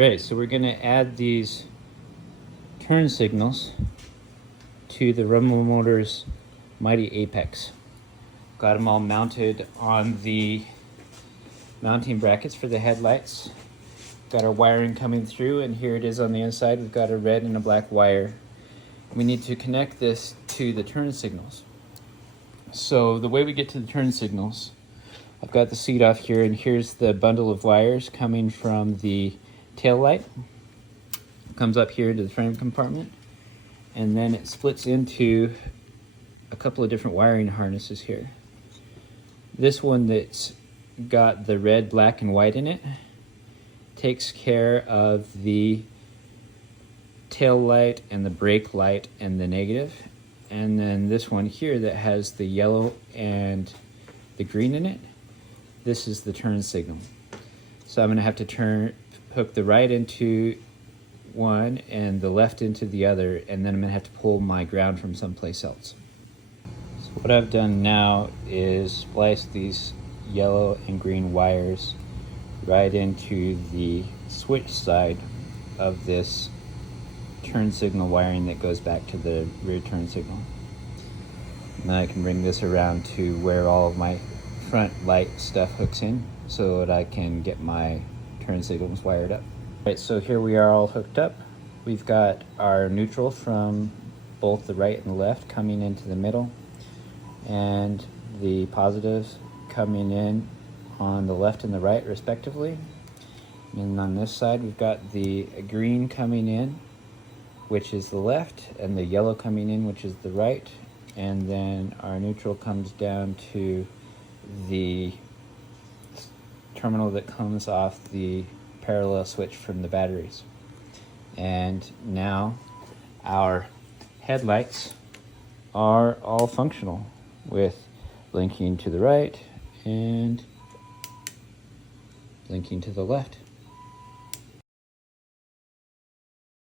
Great, so we're going to add these turn signals to the Rumble Motors Mighty Apex. Got them all mounted on the mounting brackets for the headlights. Got our wiring coming through, and here it is on the inside. We've got a red and a black wire. We need to connect this to the turn signals. So the way we get to the turn signals, I've got the seat off here, and here's the bundle of wires coming from the tail light. Comes up here to the frame compartment, and then it splits into a couple of different wiring harnesses here. This one that's got the red, black, and white in it takes care of the tail light and the brake light and the negative. And then this one here that has the yellow and the green in it, this is the turn signal. So I'm going to have to hook the right into one and the left into the other, and then I'm going to have to pull my ground from someplace else. So what I've done now is splice these yellow and green wires right into the switch side of this turn signal wiring that goes back to the rear turn signal. And then I can bring this around to where all of my front light stuff hooks in so that I can get my turn signals wired up. Right, so here we are all hooked up. We've got our neutral from both the right and the left coming into the middle, and the positives coming in on the left and the right respectively. And on this side we've got the green coming in, which is the left, and the yellow coming in, which is the right. And then our neutral comes down to the terminal that comes off the parallel switch from the batteries. And now our headlights are all functional, with blinking to the right and blinking to the left.